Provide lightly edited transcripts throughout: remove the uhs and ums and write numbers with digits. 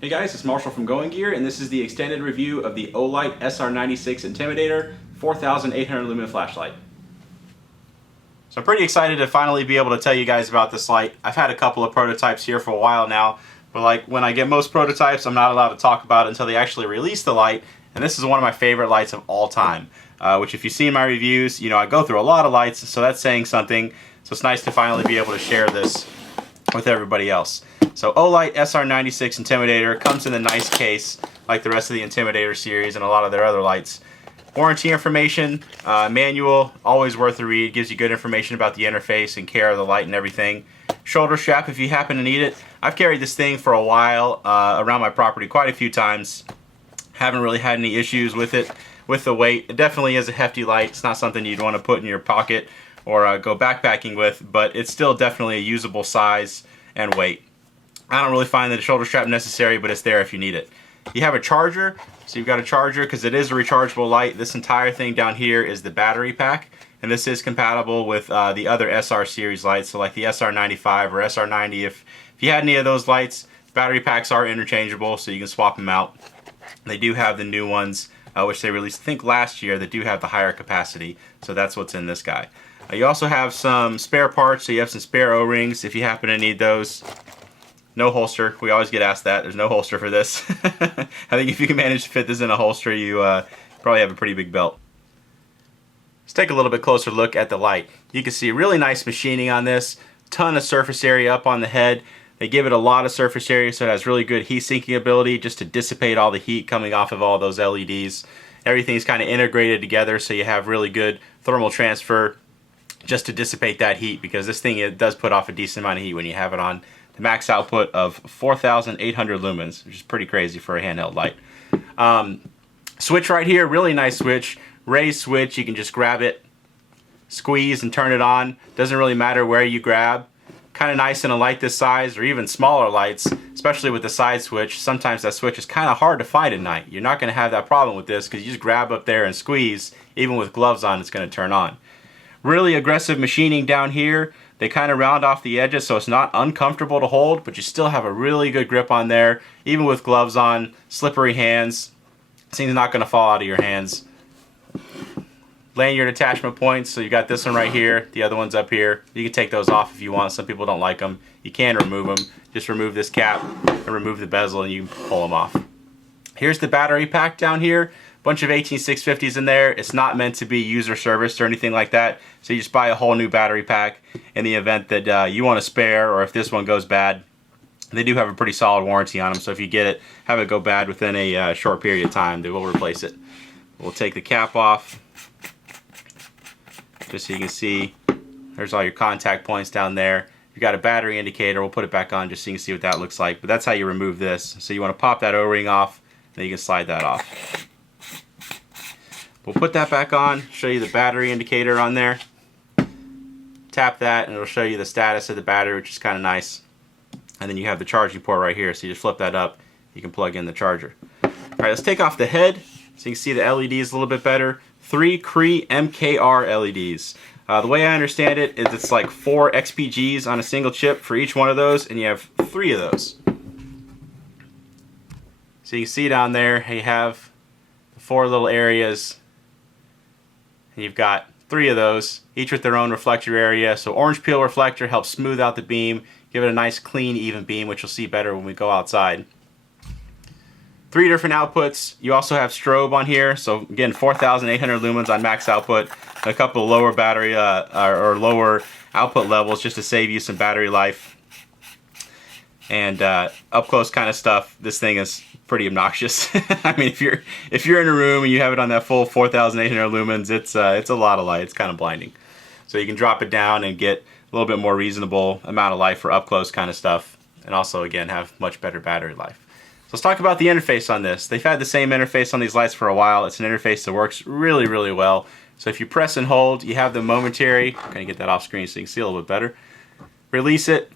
Hey guys, it's Marshall from Going Gear, and this is the extended review of the Olight SR96 Intimidator 4800 lumen flashlight. So I'm pretty excited to finally be able to tell you guys about this light. I've had a couple of prototypes here for a while now, but like when I get most prototypes, I'm not allowed to talk about it until they actually release the light, and this is one of my favorite lights of all time. Which if you see my reviews, you know I go through a lot of lights, so that's saying something. So it's nice to finally be able to share this with everybody else. So Olight SR96 Intimidator comes in a nice case like the rest of the Intimidator series and a lot of their other lights. Warranty information, manual, always worth a read, gives you good information about the interface and care of the light and everything. Shoulder strap if you happen to need it. I've carried this thing for a while around my property quite a few times. Haven't really had any issues with it, with the weight. It definitely is a hefty light. It's not something you'd want to put in your pocket or go backpacking with, but it's still definitely a usable size and weight. I don't really find the shoulder strap necessary, but it's there if you need it. You have a charger, so you've got a charger because it is a rechargeable light. This entire thing down here is the battery pack, and this is compatible with the other SR series lights, so like the SR95 or SR90. If you had any of those lights, battery packs are interchangeable, so you can swap them out. They do have the new ones, which they released I think last year, that do have the higher capacity, so that's what's in this guy. You also have some spare parts, so you have some spare O-rings if you happen to need those. No holster. We always get asked that. There's no holster for this. I think if you can manage to fit this in a holster, you probably have a pretty big belt. Let's take a little bit closer look at the light. You can see really nice machining on this. Ton of surface area up on the head. They give it a lot of surface area, so it has really good heat sinking ability just to dissipate all the heat coming off of all those LEDs. Everything's kind of integrated together, so you have really good thermal transfer just to dissipate that heat, because this thing, it does put off a decent amount of heat when you have it on. The max output of 4,800 lumens, which is pretty crazy for a handheld light. Switch right here, really nice switch. Raised switch, you can just grab it, squeeze and turn it on. Doesn't really matter where you grab. Kind of nice in a light this size, or even smaller lights, especially with the side switch. Sometimes that switch is kind of hard to find at night. You're not going to have that problem with this because you just grab up there and squeeze. Even with gloves on, it's going to turn on. Really aggressive machining down here. They kind of round off the edges so it's not uncomfortable to hold, but you still have a really good grip on there. Even with gloves on, slippery hands, this thing's not going to fall out of your hands. Lanyard attachment points, so you got this one right here, the other one's up here. You can take those off if you want. Some people don't like them. You can remove them. Just remove this cap and remove the bezel and you can pull them off. Here's the battery pack down here. Bunch of 18650s in there. It's not meant to be user serviced or anything like that, so you just buy a whole new battery pack in the event that you want a spare, or if this one goes bad. They do have a pretty solid warranty on them, so if you get it, have it go bad within a short period of time, they will replace it. We'll take the cap off just so you can see. There's all your contact points down there. You've got a battery indicator. We'll put it back on just so you can see what that looks like, but that's how you remove this. So you want to pop that O-ring off, then you can slide that off. We'll put that back on, show you the battery indicator on there. Tap that and it'll show you the status of the battery, which is kind of nice. And then you have the charging port right here, so you just flip that up, you can plug in the charger. Alright, let's take off the head so you can see the LEDs a little bit better. 3 Cree MKR LEDs. The way I understand it is it's like 4 XPGs on a single chip for each one of those, and you have 3 of those. So you can see down there you have the 4 little areas. And you've got 3 of those, each with their own reflector area. So orange peel reflector helps smooth out the beam, give it a nice clean even beam, which you'll see better when we go outside. 3 different outputs. You also have strobe on here, so again 4,800 lumens on max output, and a couple of lower battery or lower output levels just to save you some battery life. And up close kind of stuff, this thing is pretty obnoxious. I mean, if you're in a room and you have it on that full 4,800 lumens, it's a lot of light. It's kind of blinding. So you can drop it down and get a little bit more reasonable amount of light for up close kind of stuff, and also again have much better battery life. So let's talk about the interface on this. They've had the same interface on these lights for a while. It's an interface that works really, really well. So if you press and hold, you have the momentary. I'm gonna get that off screen so you can see a little bit better. Release it,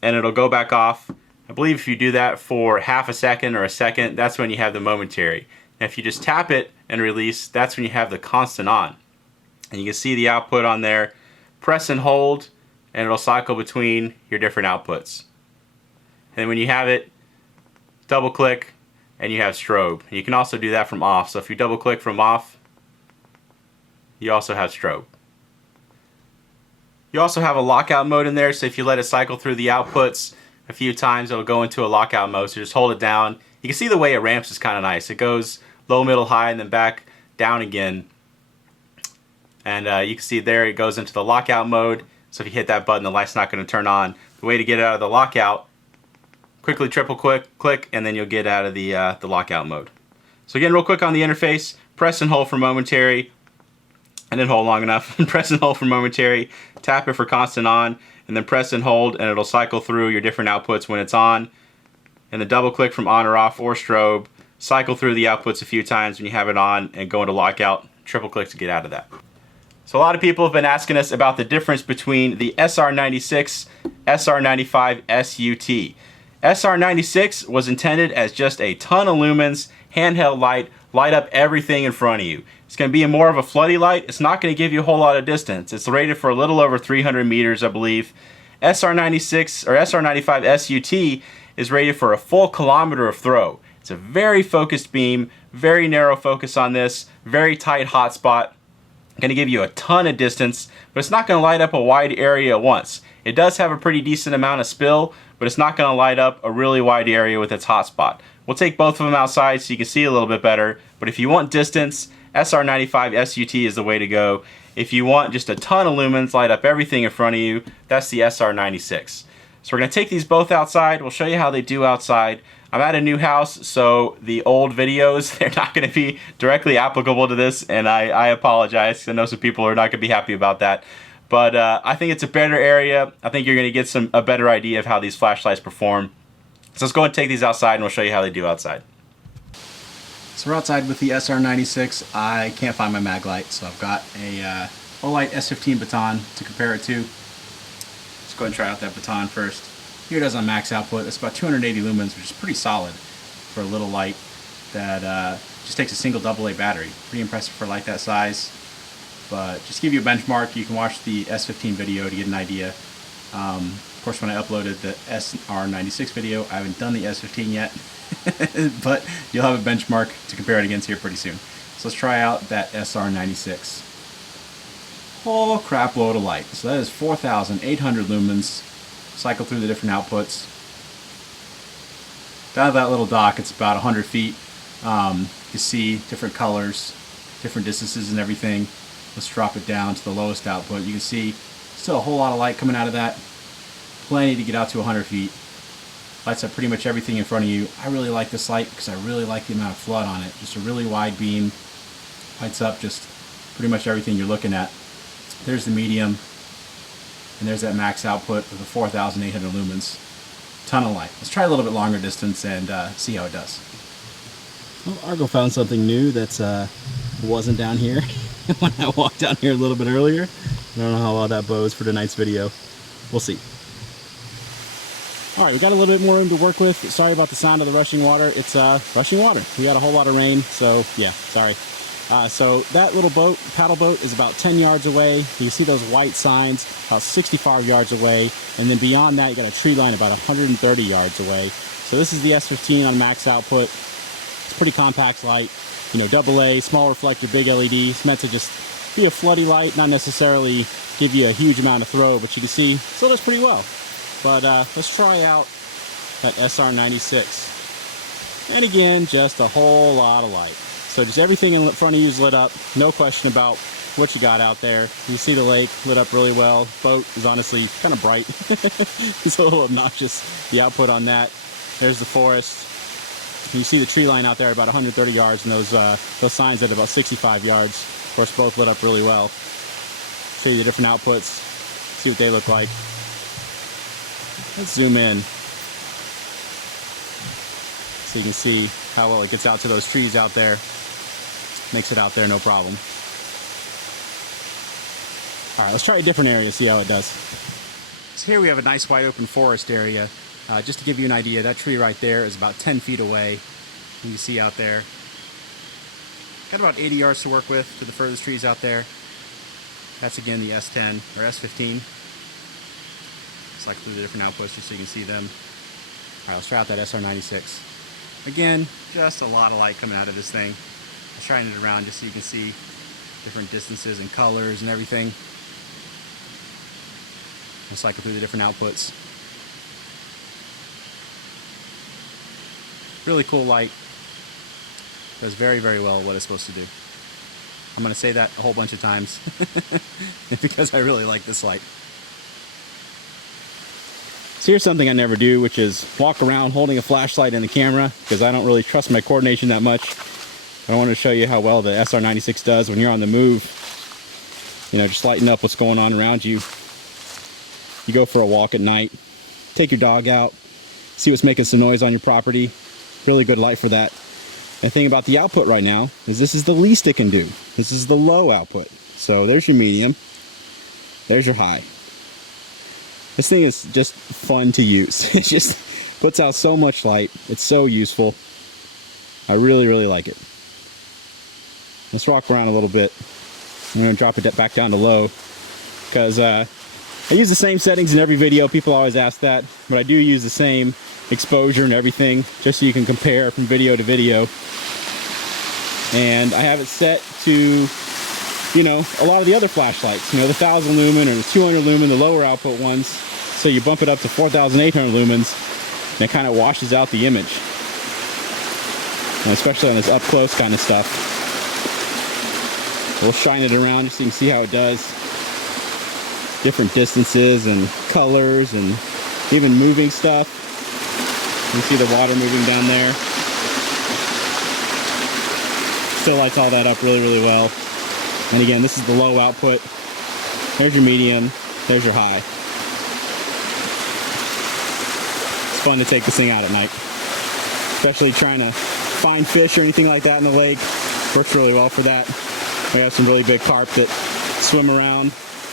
and it'll go back off. I believe if you do that for half a second or a second, that's when you have the momentary. And if you just tap it and release, that's when you have the constant on. And you can see the output on there. Press and hold, and it'll cycle between your different outputs. And when you have it double click, and you have strobe. You can also do that from off. So if you double click from off, you also have strobe. You also have a lockout mode in there, so if you let it cycle through the outputs a few times, it'll go into a lockout mode. So just hold it down. You can see the way it ramps is kind of nice. It goes low, middle, high, and then back down again. And you can see there it goes into the lockout mode. So if you hit that button, the light's not going to turn on. The way to get out of the lockout, quickly triple click, and then you'll get out of the lockout mode. So again, real quick on the interface, press and hold for momentary. And then hold long enough. Press and hold for momentary. Tap it for constant on. And then press and hold, and it'll cycle through your different outputs when it's on. And then double click from on or off or strobe. Cycle through the outputs a few times when you have it on and go into lockout. Triple click to get out of that. So a lot of people have been asking us about the difference between the SR96, SR95 SUT. SR96 was intended as just a ton of lumens, handheld light up everything in front of you. It's going to be more of a floody light. It's not going to give you a whole lot of distance. It's rated for a little over 300 meters, I believe. SR96 or SR95 SUT is rated for a full kilometer of throw. It's a very focused beam, very narrow focus on this, very tight hotspot. Going to give you a ton of distance, but it's not going to light up a wide area at once. It does have a pretty decent amount of spill, but it's not going to light up a really wide area with its hotspot. We'll take both of them outside so you can see a little bit better, but if you want distance, SR95 SUT is the way to go. If you want just a ton of lumens, light up everything in front of you, that's the SR96. So we're going to take these both outside. We'll show you how they do outside. I'm at a new house, so the old videos, they're not going to be directly applicable to this, and I apologize. I know some people are not going to be happy about that. But I think it's a better area. I think you're going to get a better idea of how these flashlights perform. So let's go and take these outside, and we'll show you how they do outside. So we're outside with the SR96. I can't find my mag light, so I've got a Olight S15 baton to compare it to. Let's go ahead and try out that baton first. Here it is on max output. It's about 280 lumens, which is pretty solid for a little light that just takes a single AA battery. Pretty impressive for a light that size. But just to give you a benchmark, you can watch the S15 video to get an idea. Of course, when I uploaded the SR96 video, I haven't done the S15 yet, but you'll have a benchmark to compare it against here pretty soon. So let's try out that SR96. Whole crap load of light. So that is 4,800 lumens. Cycle through the different outputs. Down to that little dock, it's about 100 feet. You can see different colors, different distances and everything. Let's drop it down to the lowest output. You can see still a whole lot of light coming out of that. Plenty to get out to 100 feet. Lights up pretty much everything in front of you. I really like this light because I really like the amount of flood on it. Just a really wide beam. Lights up just pretty much everything you're looking at. There's the medium. And there's that max output of the 4,800 lumens. Ton of light. Let's try a little bit longer distance and see how it does. Well, Argo found something new that wasn't down here when I walked down here a little bit earlier. I don't know how well that bodes for tonight's video. We'll see. Alright, we got a little bit more room to work with. Sorry about the sound of the rushing water. It's rushing water. We got a whole lot of rain, so yeah, sorry. So that little boat, paddle boat, is about 10 yards away. You can see those white signs about 65 yards away. And then beyond that, you got a tree line about 130 yards away. So this is the S15 on max output. It's pretty compact light. You know, AA, small reflector, big LED. It's meant to just be a floody light, not necessarily give you a huge amount of throw, but you can see it still does pretty well. But let's try out that SR96. And again, just a whole lot of light. So just everything in front of you is lit up. No question about what you got out there. You see the lake lit up really well. Boat is honestly kind of bright. It's a little obnoxious, the output on that. There's the forest. You see the tree line out there about 130 yards, and those signs at about 65 yards. Of course, both lit up really well. Show you the different outputs. See what they look like. Let's zoom in so you can see how well it gets out to those trees out there. Makes it out there no problem. Alright, let's try a different area, see how it does. So here we have a nice wide open forest area. Just to give you an idea, that tree right there is about 10 feet away. You can see out there. Got about 80 yards to work with to the furthest trees out there. That's again the S10 or S15. Select through the different outputs just so you can see them. Alright, let's try out that SR96. Again, just a lot of light coming out of this thing. I'll shine it around just so you can see different distances and colors and everything. I'll cycle through the different outputs. Really cool light. Does very, very well what it's supposed to do. I'm going to say that a whole bunch of times because I really like this light. So here's something I never do, which is walk around holding a flashlight in the camera because I don't really trust my coordination that much. I wanted to show you how well the SR96 does when you're on the move. You know, just lighten up what's going on around you. You go for a walk at night, take your dog out, see what's making some noise on your property. Really good light for that. And the thing about the output right now is this is the least it can do. This is the low output. So there's your medium, there's your high. This thing is just fun to use. It just puts out so much light. It's so useful. I really, really like it. Let's rock around a little bit. I'm going to drop it back down to low because I use the same settings in every video. People always ask that, but I do use the same exposure and everything just so you can compare from video to video. And I have it set to, you know, a lot of the other flashlights, you know, the 1000 lumen or the 200 lumen, the lower output ones. So you bump it up to 4800 lumens and it kind of washes out the image. And especially on this up close kind of stuff. We'll shine it around just so you can see how it does. Different distances and colors and even moving stuff. You can see the water moving down there. Still lights all that up really, really well. And again, this is the low output. There's your medium, there's your high. It's fun to take this thing out at night. Especially trying to find fish or anything like that in the lake. Works really well for that. We have some really big carp that swim around.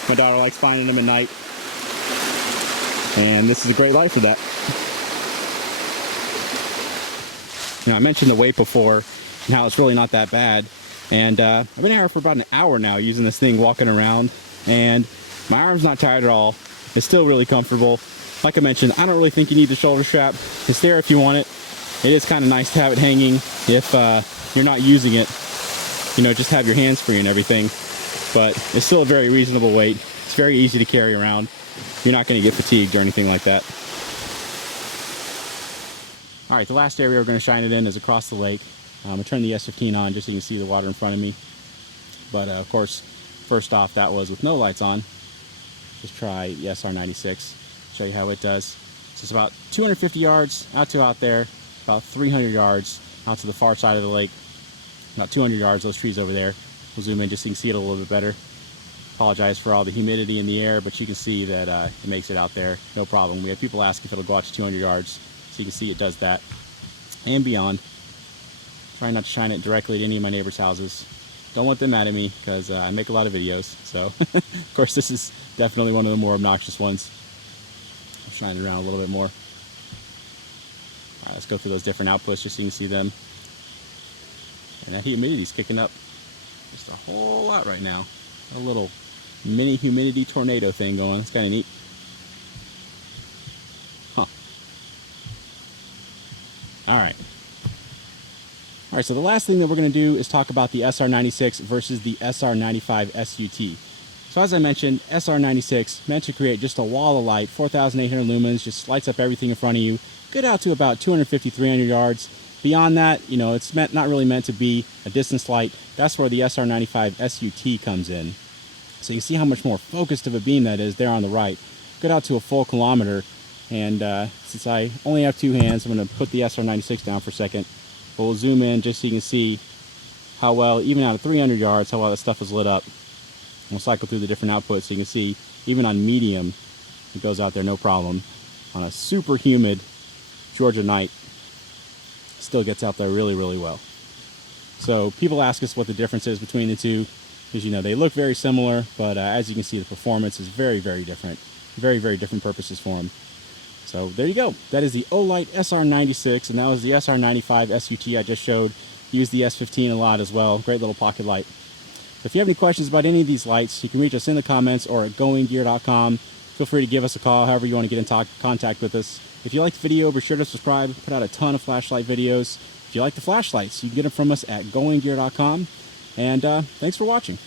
My daughter likes finding them at night. And this is a great light for that. Now, I mentioned the weight before and how it's really not that bad. And I've been here for about an hour now using this thing, walking around. And my arm's not tired at all. It's still really comfortable. Like I mentioned, I don't really think you need the shoulder strap. It's there if you want it. It is kind of nice to have it hanging if you're not using it. You know, just have your hands free and everything. But it's still a very reasonable weight. It's very easy to carry around. You're not going to get fatigued or anything like that. All right, the last area we're going to shine it in is across the lake. I'm going to turn the S15 on just so you can see the water in front of me. But of course, first off, that was with no lights on. Just try the SR96, show you how it does. So it's about 250 yards out there, about 300 yards out to the far side of the lake. About 200 yards, those trees over there. We'll zoom in just so you can see it a little bit better. Apologize for all the humidity in the air, but you can see that it makes it out there, no problem. We had people ask if it'll go out to 200 yards, so you can see it does that. And beyond. Try not to shine it directly at any of my neighbors' houses. Don't want them mad at me, because I make a lot of videos, so of course this is definitely one of the more obnoxious ones. I'll shine it around a little bit more. All right, let's go through those different outputs just so you can see them. And that humidity's kicking up just a whole lot right now. A little mini humidity tornado thing going. It's kind of neat. Huh. Alright. Alright, so the last thing that we're going to do is talk about the SR96 versus the SR95 SUT. So as I mentioned, SR96 meant to create just a wall of light, 4,800 lumens, just lights up everything in front of you. Good out to about 250, 300 yards. Beyond that, you know, it's not really meant to be a distance light. That's where the SR95 SUT comes in. So you can see how much more focused of a beam that is there on the right. Good out to a full kilometer. And since I only have two hands, I'm going to put the SR96 down for a second. But we'll zoom in just so you can see how well, even out of 300 yards, how well that stuff is lit up. We'll cycle through the different outputs so you can see, even on medium, it goes out there no problem. On a super humid Georgia night, still gets out there really, really well. So people ask us what the difference is between the two, because you know they look very similar, but as you can see, the performance is very, very different. Very, very different purposes for them. So there you go. That is the Olight SR96, and that was the SR95 SUT I just showed. Use the S15 a lot as well. Great little pocket light. So if you have any questions about any of these lights, you can reach us in the comments or at goinggear.com. Feel free to give us a call, however you want to get in contact with us. If you liked the video, be sure to subscribe. Put out a ton of flashlight videos. If you like the flashlights, you can get them from us at goinggear.com. And thanks for watching.